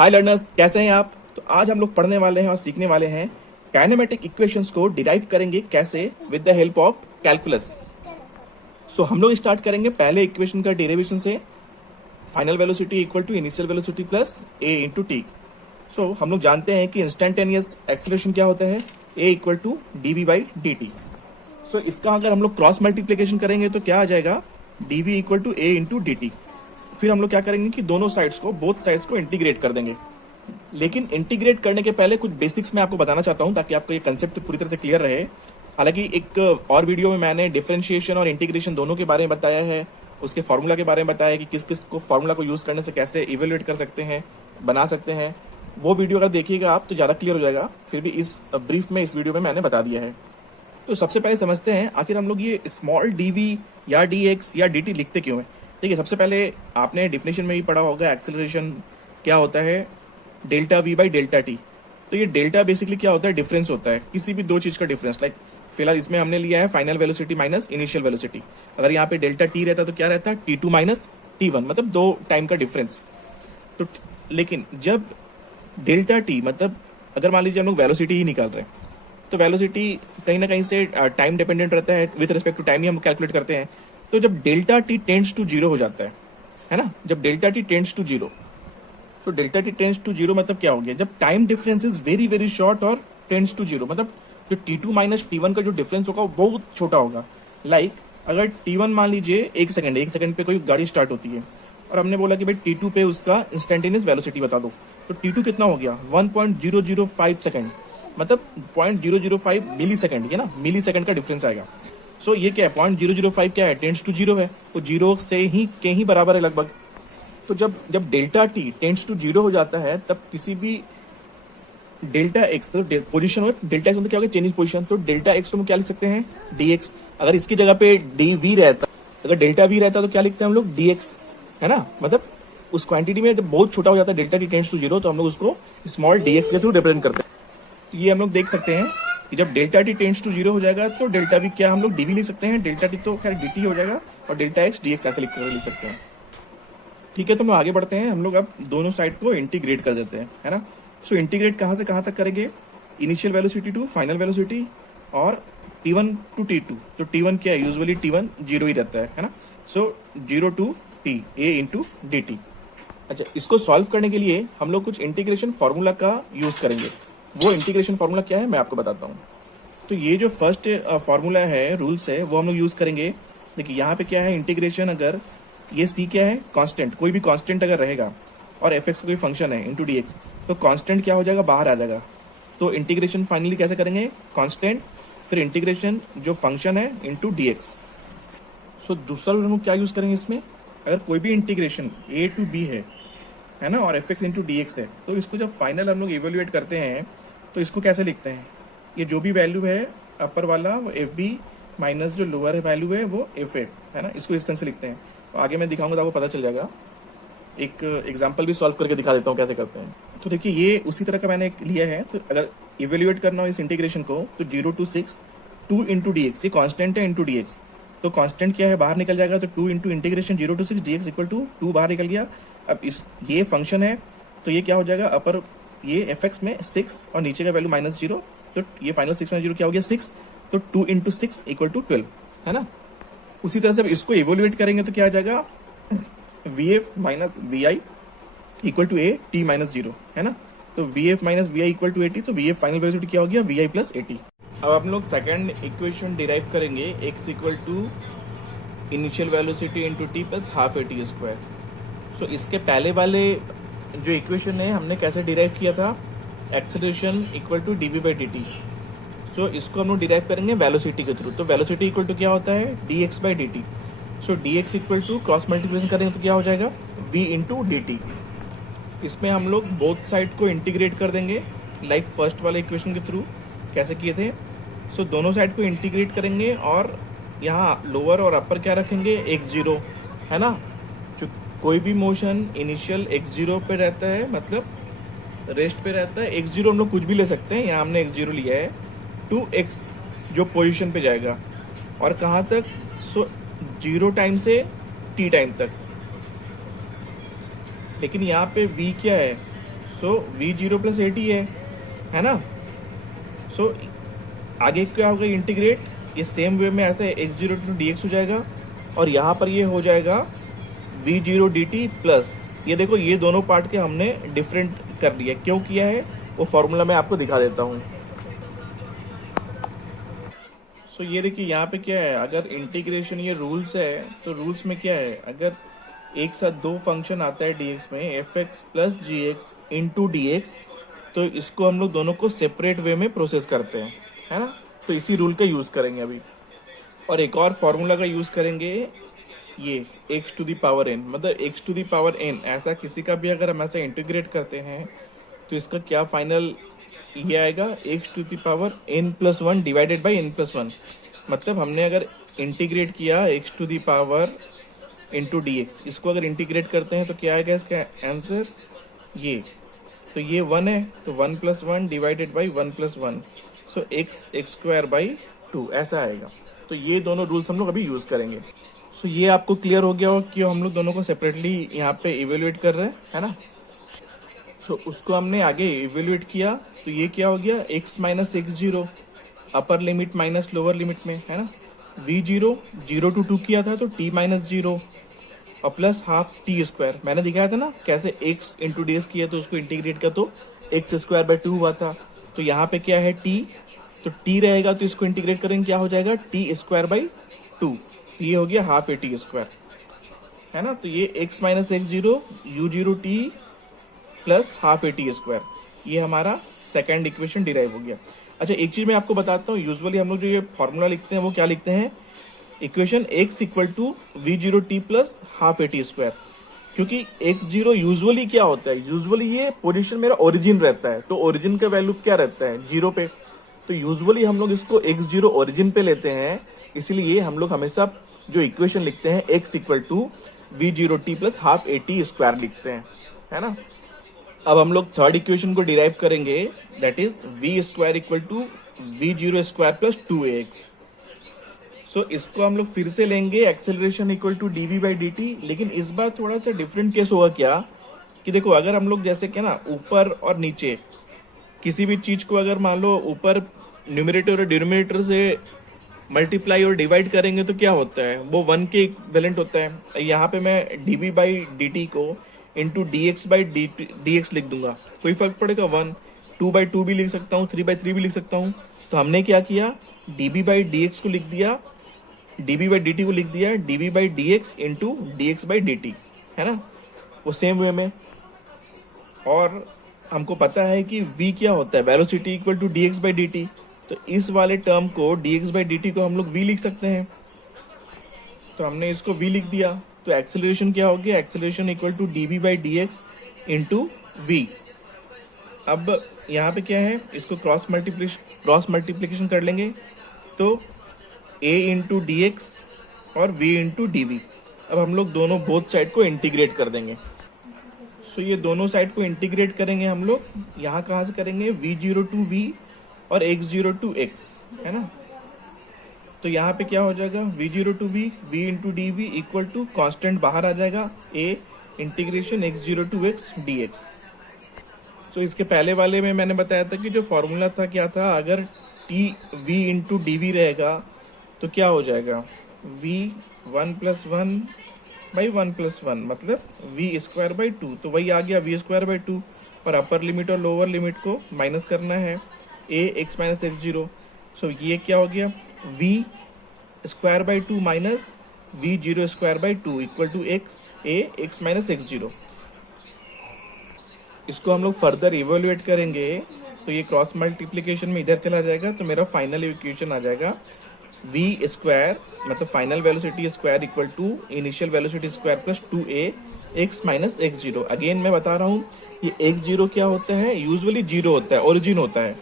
हाय learners, कैसे हैं आप। तो आज हम लोग पढ़ने वाले हैं और सीखने वाले हैं काइनेमेटिक इक्वेशंस को डिराइव करेंगे कैसे with the help of calculus. So हम लोग स्टार्ट करेंगे पहले इक्वेशन का डेरिवेशन से। Final velocity equal to initial velocity plus A into T. So हम लोग जानते हैं कि इंस्टेंटेनियस एक्सीलरेशन क्या होता है, A equal to D V by D T. So इसका अगर हम लोग क्रॉस मल्टीप्लीकेशन करेंगे तो क्या आ जाएगा, d v equal to a into d t. फिर हम लोग क्या करेंगे कि दोनों साइड्स को, बोथ साइड्स को इंटीग्रेट कर देंगे। लेकिन इंटीग्रेट करने के पहले कुछ बेसिक्स मैं आपको बताना चाहता हूं ताकि आपको ये कंसेप्ट पूरी तरह से क्लियर रहे। हालांकि एक और वीडियो में मैंने डिफरेंशिएशन और इंटीग्रेशन दोनों के बारे में बताया है, उसके फार्मूला के बारे में बताया है कि किस किस को फार्मूला को यूज करने से कैसे इवेल्युएट कर सकते हैं, बना सकते हैं। वो वीडियो अगर देखिएगा आप तो ज़्यादा क्लियर हो जाएगा। फिर भी इस ब्रीफ में, इस वीडियो में मैंने बता दिया है। तो सबसे पहले समझते हैं आखिर हम लोग ये स्मॉल डी वी या डी एक्स या डी टी लिखते क्यों है। देखिए, सबसे पहले आपने डिफिनेशन में भी पढ़ा होगा एक्सेलरेशन क्या होता है, delta we by delta T. तो ये डेल्टा बेसिकली क्या होता है, डिफरेंस होता है किसी भी दो चीज का डिफरेंस। लाइक फिलहाल इसमें हमने लिया है final velocity minus initial velocity. अगर यहाँ पे डेल्टा टी रहता तो क्या रहता, t two minus T one, मतलब दो टाइम का डिफरेंस। तो लेकिन जब डेल्टा टी, मतलब अगर मान लीजिए हम लोग वेलोसिटी ही निकाल रहे हैं तो वेलोसिटी कहीं ना कहीं से टाइम डिपेंडेंट रहता है, विद रिस्पेक्ट टू टाइम ही हम कैलकुलेट करते हैं। तो जब delta T tends to zero हो जाता है ना, जब delta T tends to zero, तो delta T tends to zero मतलब क्या हो गया, जब time difference is very very short और टेंड्स टू जीरो, मतलब जो T two minus T one का जो डिफरेंस होगा वो बहुत छोटा होगा। लाइक अगर टी वन मान लीजिए एक सेकंड पे कोई गाड़ी स्टार्ट होती है और हमने बोला कि भाई टी टू पे उसका इंस्टेंटेनियस वेलोसिटी बता दो, तो टी टू कितना हो गया 1.005 सेकंड, मतलब 0.005 मिली सेकंड, ये ना मिली सेकंड का डिफरेंस आएगा। सो ये क्या है, 0.005 क्या है, टेंड्स टू जीरो है, तो जीरो से ही के ही बराबर है लगभग। तो जब delta T tends to zero हो जाता है तब किसी भी डेल्टा एक्स, तो पोजीशन में डेल्टा एक्स मतलब क्या होगा, चेंज इन पोजीशन। तो डेल्टा एक्स को हम क्या लिख सकते हैं, डी एक्स। अगर इसकी जगह पे डी वी रहता, अगर डेल्टा वी रहता तो क्या लिखते हैं हम लोग, डी एक्स, है ना। मतलब उस क्वांटिटी में जब बहुत छोटा हो जाता है delta T tends to zero, तो हम लोग उसको स्मॉल डी एक्स के थ्रू रिप्रेजेंट करते हैं। तो ये हम लोग देख सकते हैं कि जब delta T tends to zero हो जाएगा तो डेल्टा वी क्या हम लोग डी वी लिख सकते हैं, डेल्टा टी तो खैर डी टी हो जाएगा, और डेल्टा एक्स डी एक्स ऐसे लिख सकते हैं। ठीक है, तो हम आगे बढ़ते हैं। हम लोग अब दोनों साइड को इंटीग्रेट कर देते हैं, है ना। सो इंटीग्रेट कहाँ से कहाँ तक करेंगे, initial velocity to final velocity और T1 टू T2। तो T1 क्या है, यूजुअली T1 जीरो ही रहता है ना। So zero to t a into d t. अच्छा, इसको सॉल्व करने के लिए हम लोग कुछ इंटीग्रेशन फार्मूला का यूज करेंगे। वो इंटीग्रेशन फार्मूला क्या है मैं आपको बताता हूँ। तो ये जो फर्स्ट फार्मूला है, रूल्स है, वो हम लोग यूज करेंगे। देखिए यहाँ पे क्या है, इंटीग्रेशन, अगर ये सी क्या है, कांस्टेंट, कोई भी कांस्टेंट अगर रहेगा और एफ एक्स कोई फंक्शन है इंटू डी एक्स, तो कांस्टेंट क्या हो जाएगा, बाहर आ जाएगा। तो इंटीग्रेशन फाइनली कैसे करेंगे, कांस्टेंट फिर इंटीग्रेशन जो फंक्शन है इंटू डी एक्स। सो दूसरा हम लोग क्या यूज करेंगे इसमें, अगर कोई भी इंटीग्रेशन ए टू बी है ना, और F x into D x है, तो इसको जब फाइनल हम लोग इवेल्युएट करते हैं तो इसको कैसे लिखते हैं, ये जो भी वैल्यू है अपर वाला वो एफ बी माइनस जो लोअर वैल्यू है वो एफ ए, है ना, इसको इस तरह से लिखते हैं। तो आगे मैं दिखाऊंगा तो आपको पता चल जाएगा। एक एग्जांपल भी सॉल्व करके दिखा देता हूँ कैसे करते हैं। तो देखिए ये उसी तरह का मैंने एक लिया है। तो अगर इवेल्युएट करना हो इस इंटीग्रेशन को तो 0 to 6 2 इंटू डी एक्स, ये कॉन्स्टेंट है इंटू डी एक्स। तो कॉन्स्टेंट क्या है, बाहर निकल जाएगा, तो 2 into integration 0 to 6 d x equal to 2 बाहर निकल गया। अब इस ये फंक्शन है तो ये क्या हो जाएगा, अपर ये एफ एक्स में 6 और नीचे का वैल्यू -0, तो ये फाइनल 6 -0 क्या हो गया 6, तो 2 इंटू 6 इक्वल टू 12, है ना। उसी तरह से इसको इवेल्युएट करेंगे तो क्या आ जाएगा, V F minus V I equal to A T minus zero, है ना। तो V F minus V I equal to A T, तो वी एफ फाइनल वेलोसिटी क्या हो गया, V I plus A T. अब हम लोग सेकंड इक्वेशन डिराइव करेंगे, X equal to initial velocity into T plus half A T square. So इसके पहले वाले जो इक्वेशन है हमने कैसे डिराइव किया था, acceleration equal to D V by D T. So इसको हम लोग डिराइव करेंगे वेलोसिटी के थ्रू। तो वेलोसिटी इक्वल टू क्या होता है, d x by D T. So d x equal to cross multiplication करेंगे तो क्या हो जाएगा, v इंटू डी टी। इसमें हम लोग बोथ साइड को इंटीग्रेट कर देंगे, लाइक फर्स्ट वाले इक्वेशन के थ्रू कैसे किए थे। सो दोनों साइड को इंटीग्रेट करेंगे और यहाँ लोअर और अपर क्या रखेंगे, x0, है ना। जो कोई भी मोशन इनिशियल x0 पे रहता है, मतलब रेस्ट पे रहता है, x0 हम लोग कुछ भी ले सकते हैं, यहाँ हमने x0 लिया है, टू x जो पोजिशन पे जाएगा, और कहाँ तक, सो 0 टाइम से t टाइम तक। लेकिन यहाँ पे v क्या है, so we zero plus A T है ना। सो आगे क्या होगा, इंटीग्रेट, ये सेम वे में ऐसे x zero to d x हो जाएगा, और यहाँ पर ये हो जाएगा v zero d t plus, ये देखो ये दोनों पार्ट के हमने डिफरेंट कर लिया। क्यों किया है वो फॉर्मूला मैं आपको दिखा देता हूँ। सो ये देखिए यहाँ पे क्या है, अगर इंटीग्रेशन ये रूल्स है तो रूल्स में क्या है, अगर एक साथ दो फंक्शन आता है dx में, एफ एक्स प्लस जी एक्स इंटू डी एक्स, तो इसको हम लोग दोनों को सेपरेट वे में प्रोसेस करते हैं, है ना। तो इसी रूल का यूज़ करेंगे अभी। और एक और फार्मूला का यूज़ करेंगे, ये X to the power N, मतलब X to the power N, ऐसा किसी का भी अगर हम ऐसा इंटीग्रेट करते हैं तो इसका क्या फाइनल ये आएगा, x to the power n plus one divided by n plus one. मतलब हमने अगर इंटीग्रेट किया x to the power into D x, इसको अगर इंटीग्रेट करते हैं तो क्या आएगा इसका आंसर, ये तो ये वन है, तो one plus one divided by one plus one, so x x square by to, ऐसा आएगा। तो ये दोनों रूल्स हम लोग अभी यूज़ करेंगे। सो ये आपको क्लियर हो गया हो कि हम लोग दोनों को सेपरेटली यहाँ पे इवेल्युएट कर रहे हैं, है ना। सो उसको हमने आगे इवेल्युएट किया, तो ये क्या हो गया, x minus x zero, upper limit minus lower limit में, है ना। V zero zero to two किया था तो टी माइनस जीरो, और प्लस हाफ टी स्क्वायर, मैंने दिखाया था ना कैसे एक्स इंटू डी एक्स किया तो उसको इंटीग्रेट किया तो एक्स स्क्वायर बाई टू हुआ था। तो यहाँ पे क्या है टी, तो टी रहेगा तो इसको इंटीग्रेट करेंगे, क्या हो जाएगा टी स्क्वायर बाई टू, तो ये हो गया हाफ ए टी स्क्वायर, है ना। तो ये x minus x zero you zero T plus half A T square, ये हमारा सेकेंड इक्वेशन डिराइव हो गया। अच्छा एक चीज़ मैं आपको बताता हूँ, यूजुअली हम लोग जो ये फॉर्मूला लिखते हैं वो क्या लिखते हैं, equation x equal to we zero T plus half A T square, क्योंकि एक्स जीरो यूजुअली क्या होता है, यूजुअली ये पोजीशन मेरा ओरिजिन रहता है, तो ओरिजिन का वैल्यू क्या रहता है जीरो पे, तो यूजुअली हम लोग इसको एक्स जीरो ओरिजिन पे लेते हैं, इसलिए हम लोग हमेशा जो इक्वेशन लिखते हैं X equal to we zero T plus half A T square लिखते हैं, है ना। अब हम लोग थर्ड इक्वेशन को डिराइव करेंगे, that is V square equal to we zero square plus two A X. So इसको हम लोग फिर से लेंगे acceleration equal to D V by D T, लेकिन इस बार थोड़ा सा डिफरेंट केस होगा क्या कि देखो अगर हम लोग जैसे क्या ना ऊपर और नीचे किसी भी चीज को अगर मान लो ऊपर न्यूमरेटर और डिनोमिनेटर से मल्टीप्लाई और डिवाइड करेंगे तो क्या होता है, वो वन के इक्विवेलेंट होता है। यहाँ पे मैं D V by D T को into D x by D X लिख दूंगा, कोई फर्क पड़ेगा, वन टू बाई टू भी लिख सकता हूँ, थ्री बाई थ्री भी लिख सकता हूँ। तो हमने क्या किया, d v by D x को लिख दिया, d v by D T को लिख दिया d v by D x into D x by D t, है ना, वो सेम वे में। और हमको पता है कि v क्या होता है, velocity equal to d x by D t, तो इस वाले टर्म को d x by D T को हम लोग v लिख सकते हैं, तो हमने इसको v लिख दिया। तो एक्सेलरेशन क्या हो गया, acceleration equal to d v by D x into v. अब यहाँ पे क्या है, इसको क्रॉस मल्टीप्लिकेशन कर लेंगे, तो a इंटू डी एक्स और v इंटू डी वी। अब हम लोग दोनों बोथ साइड को इंटीग्रेट कर देंगे। सो ये दोनों साइड को इंटीग्रेट करेंगे हम लोग, यहाँ कहाँ से करेंगे, v जीरो टू v और x जीरो टू x, है ना। तो यहाँ पे क्या हो जाएगा, v zero to v, v into d v equal to constant बाहर आ जाएगा a integration x zero to x dx। तो इसके पहले वाले में मैंने बताया था कि जो फॉर्मूला था क्या था, अगर t v into d v रहेगा तो क्या हो जाएगा, v one plus one by one plus one, मतलब वी स्क्वायर बाई टू, तो वही आ गया वी स्क्वायर बाई टू, और अपर लिमिट और लोअर लिमिट को माइनस करना है, a x minus x zero. So ये क्या हो गया, v square by two minus v zero square by two equal to x a x minus x zero. इसको हम लोग फर्दर इवेल्युएट करेंगे तो ये क्रॉस मल्टीप्लिकेशन में इधर चला जाएगा, तो मेरा फाइनल इक्वेशन आ जाएगा v स्क्वायर, मतलब final velocity square equal to initial velocity square plus two A x minus x zero. Again मैं बता रहा हूँ ये एक्स जीरो क्या होता है, यूजुअली जीरो होता है, ओरिजिन होता है,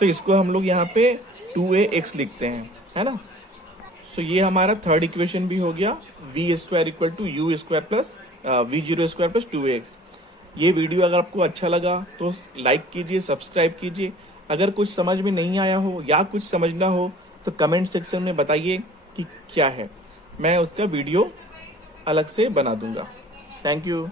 तो इसको हम लोग यहाँ पे टू ए एक्स लिखते हैं, है ना। सो ये हमारा थर्ड इक्वेशन भी हो गया, v square equal to u square plus v zero square plus two A x. ये वीडियो अगर आपको अच्छा लगा तो लाइक कीजिए, सब्सक्राइब कीजिए। अगर कुछ समझ में नहीं आया हो या कुछ समझना हो तो कमेंट सेक्शन में बताइए कि क्या है, मैं उसका वीडियो अलग से बना दूंगा। Thank you.